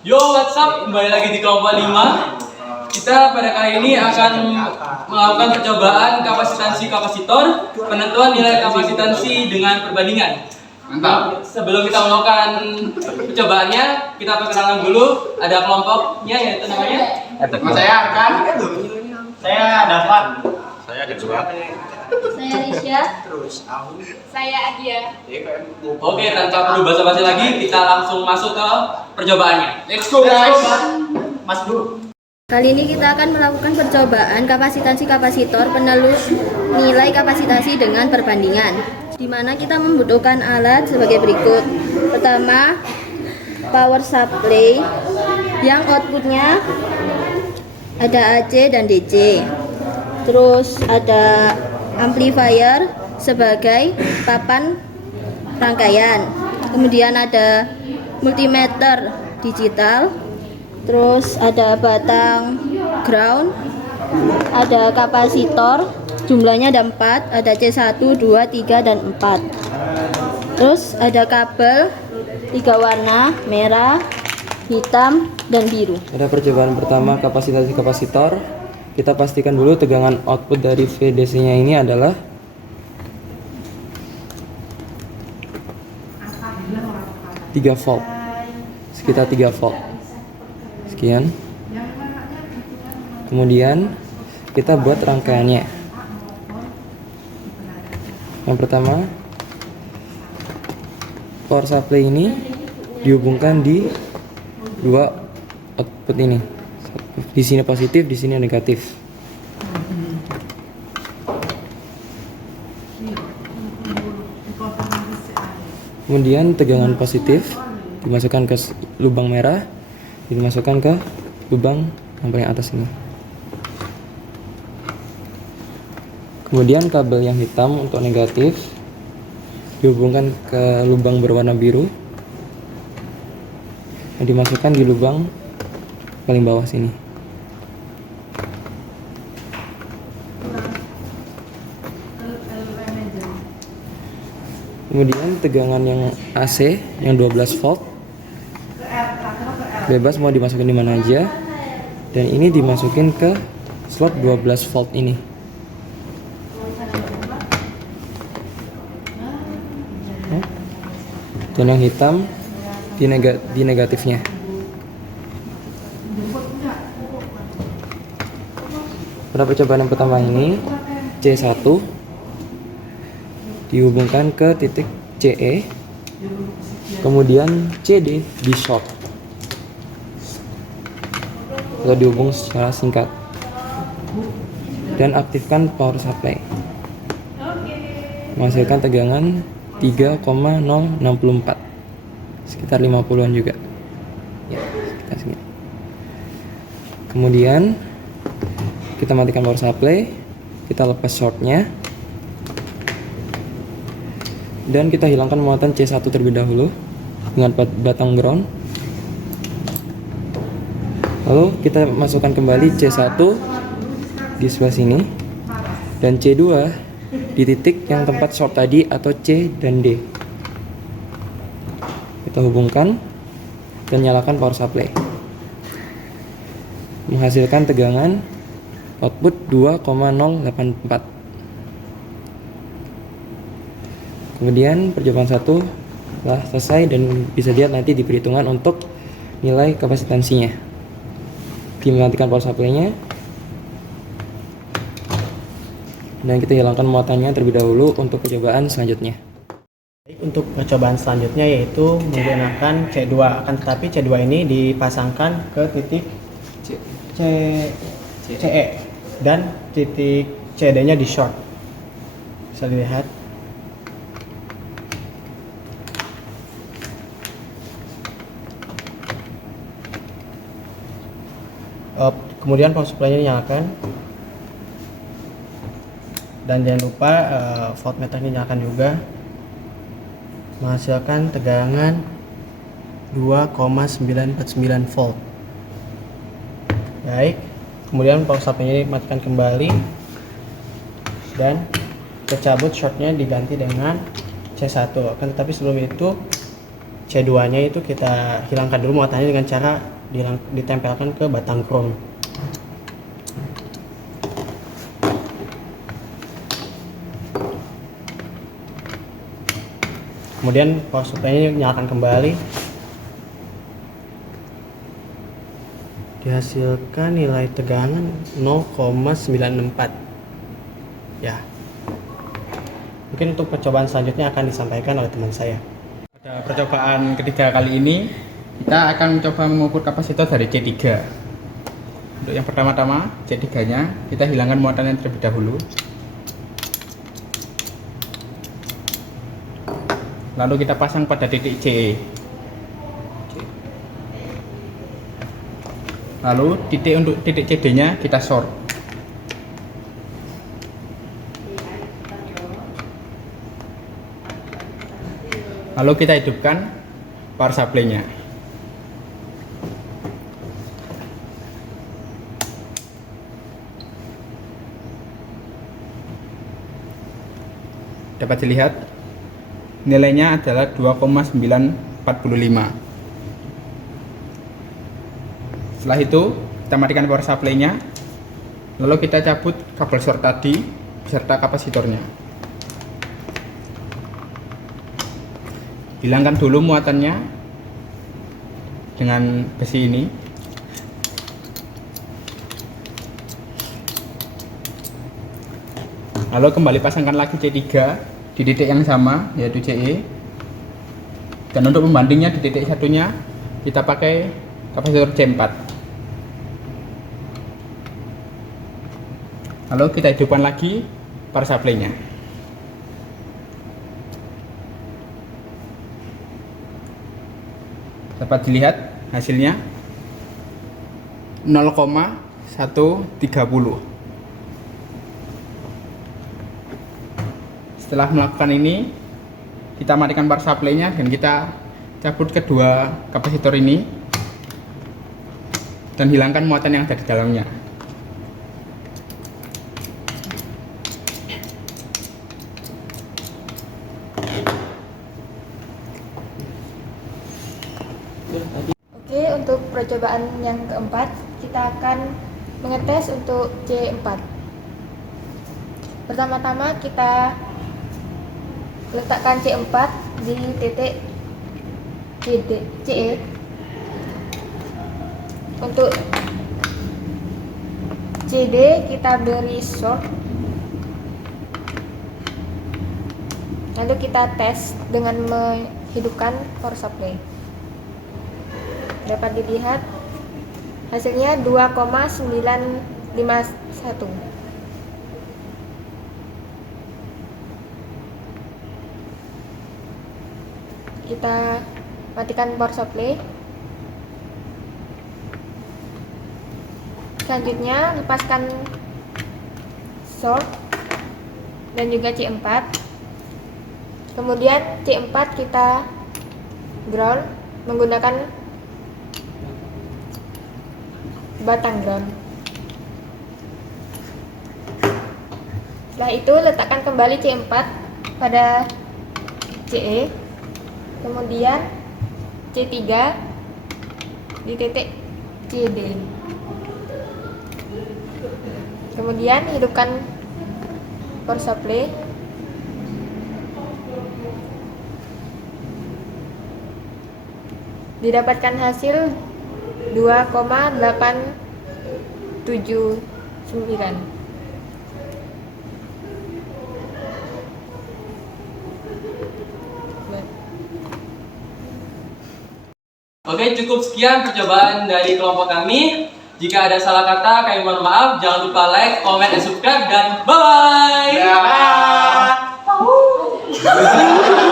Yo, what's up? Kembali lagi di kelompok 5. Kita pada kali ini akan melakukan percobaan kapasitansi kapasitor, penentuan nilai kapasitansi dengan perbandingan. Mantap. Sebelum kita melakukan percobaannya, kita perkenalan dulu. Ada kelompoknya, yaitu namanya. Nama saya Arkan. Saya Dapat. Saya Kedua. Saya Risya. Saya Adia. Oke, tanpa perlu basa-basi lagi, kita langsung masuk ke percobaannya. Let's go guys. Mas dulu. Kali ini kita akan melakukan percobaan kapasitansi kapasitor penelus nilai kapasitansi dengan perbandingan, di mana kita membutuhkan alat sebagai berikut. Pertama, power supply yang outputnya ada AC dan DC. Terus ada amplifier sebagai papan rangkaian. Kemudian ada multimeter digital. Terus ada batang ground, ada kapasitor, jumlahnya ada 4, ada C1, 2, 3, dan 4. Terus ada kabel 3 warna, merah, hitam, dan biru. Pada percobaan pertama kapasitansi kapasitor, kita pastikan dulu tegangan output dari VDC-nya ini adalah tiga volt, sekitar 3 volt. Sekian. Kemudian kita buat rangkaiannya. Yang pertama, power supply ini dihubungkan di dua output ini. Di sini positif, di sini negatif. Kemudian tegangan positif dimasukkan ke lubang merah, dimasukkan ke lubang yang paling atas ini. Kemudian kabel yang hitam untuk negatif dihubungkan ke lubang berwarna biru dan dimasukkan di lubang paling bawah sini. Kemudian tegangan yang AC yang 12 volt bebas mau dimasukin di mana aja, dan ini dimasukin ke slot 12 volt ini. Dan yang hitam di negatifnya. Pada percobaan yang pertama ini, C1 dihubungkan ke titik CE, kemudian CD di short atau dihubung secara singkat, dan aktifkan power supply, menghasilkan tegangan 3,064, sekitar 50-an juga ya, sekitar segini. Kemudian kita matikan power supply, kita lepas shortnya, dan kita hilangkan muatan C1 terlebih dahulu dengan batang ground. Lalu kita masukkan kembali C1 di sebelah sini dan C2 di titik yang tempat short tadi atau C dan D. Kita hubungkan dan nyalakan power supply, menghasilkan tegangan output 2,084. Kemudian percobaan 1 telah selesai dan bisa dilihat nanti di perhitungan untuk nilai kapasitansinya. Dimatikan power supply-nya dan kita hilangkan muatannya terlebih dahulu untuk percobaan selanjutnya. Untuk percobaan selanjutnya yaitu menggunakan C2, akan tetapi C2 ini dipasangkan ke titik CE dan titik CD-nya di short. Bisa dilihat. Kemudian power supply-nya dinyalakan, dan jangan lupa voltmeter-nya dinyalakan juga, menghasilkan tegangan 2,949 volt. Baik, kemudian power supply-nya dimatikan kembali dan tercabut shortnya diganti dengan C1. Akan tetapi sebelum itu C2-nya itu kita hilangkan dulu muatannya dengan cara ditempelkan ke batang chrome. Kemudian power supply-nya nyalakan kembali. Dihasilkan nilai tegangan 0,964. Ya. Mungkin untuk percobaan selanjutnya akan disampaikan oleh teman saya. Pada percobaan ketiga kali ini, kita akan mencoba mengukur kapasitor dari C3. Untuk yang pertama-tama, C3-nya kita hilangkan muatannya terlebih dahulu. Lalu kita pasang pada titik CE. Lalu untuk titik CD-nya kita short. Lalu kita hidupkan power supply-nya. Dapat dilihat nilainya adalah 2,945. Setelah itu kita matikan power supply-nya, lalu kita cabut kabel short tadi beserta kapasitornya. Hilangkan dulu muatannya dengan besi ini. Lalu kembali pasangkan lagi C3 di titik yang sama, yaitu CE. Dan untuk pembandingnya di titik satunya kita pakai kapasitor C4. Lalu kita hidupkan lagi power supply-nya. Dapat dilihat hasilnya 0,130. Setelah melakukan ini, kita matikan power supply-nya dan kita cabut kedua kapasitor ini dan hilangkan muatan yang ada di dalamnya. Oke, untuk percobaan yang keempat, kita akan mengetes untuk C4. Pertama-tama kita letakkan C4 di titik CE. Untuk CD kita beri short. Lalu kita tes dengan menghidupkan power supply. Dapat dilihat hasilnya 2,951. Kita matikan power supply. Selanjutnya lepaskan short dan juga C4. Kemudian C4 kita ground menggunakan batang ground. Setelah itu letakkan kembali C4 pada CE. Kemudian C3 di titik CD. Kemudian hidupkan power supply. Didapatkan hasil 2,879. Oke, cukup sekian percobaan dari kelompok kami. Jika ada salah kata, kami mohon maaf. Jangan lupa like, comment, dan subscribe, dan bye-bye. Bye.